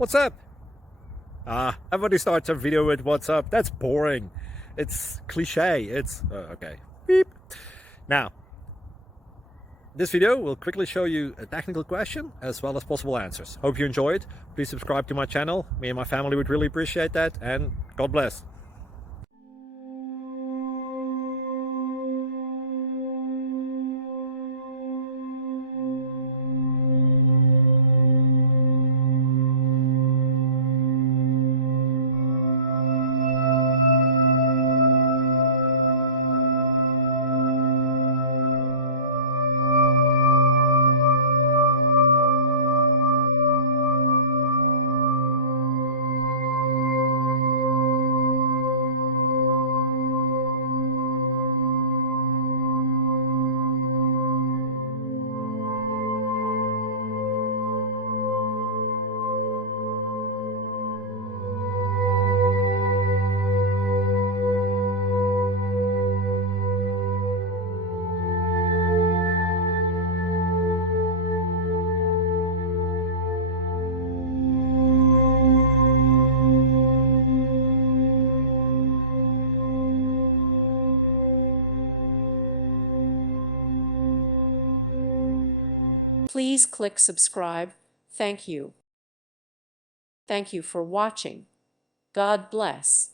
What's up? Everybody starts a video with what's up. That's boring. It's cliche. It's okay. Beep. Now, this video will quickly show you a technical question as well as possible answers. Hope you enjoy it. Please subscribe to my channel. Me and my family would really appreciate that, and God bless. Please click subscribe. Thank you. Thank you for watching. God bless.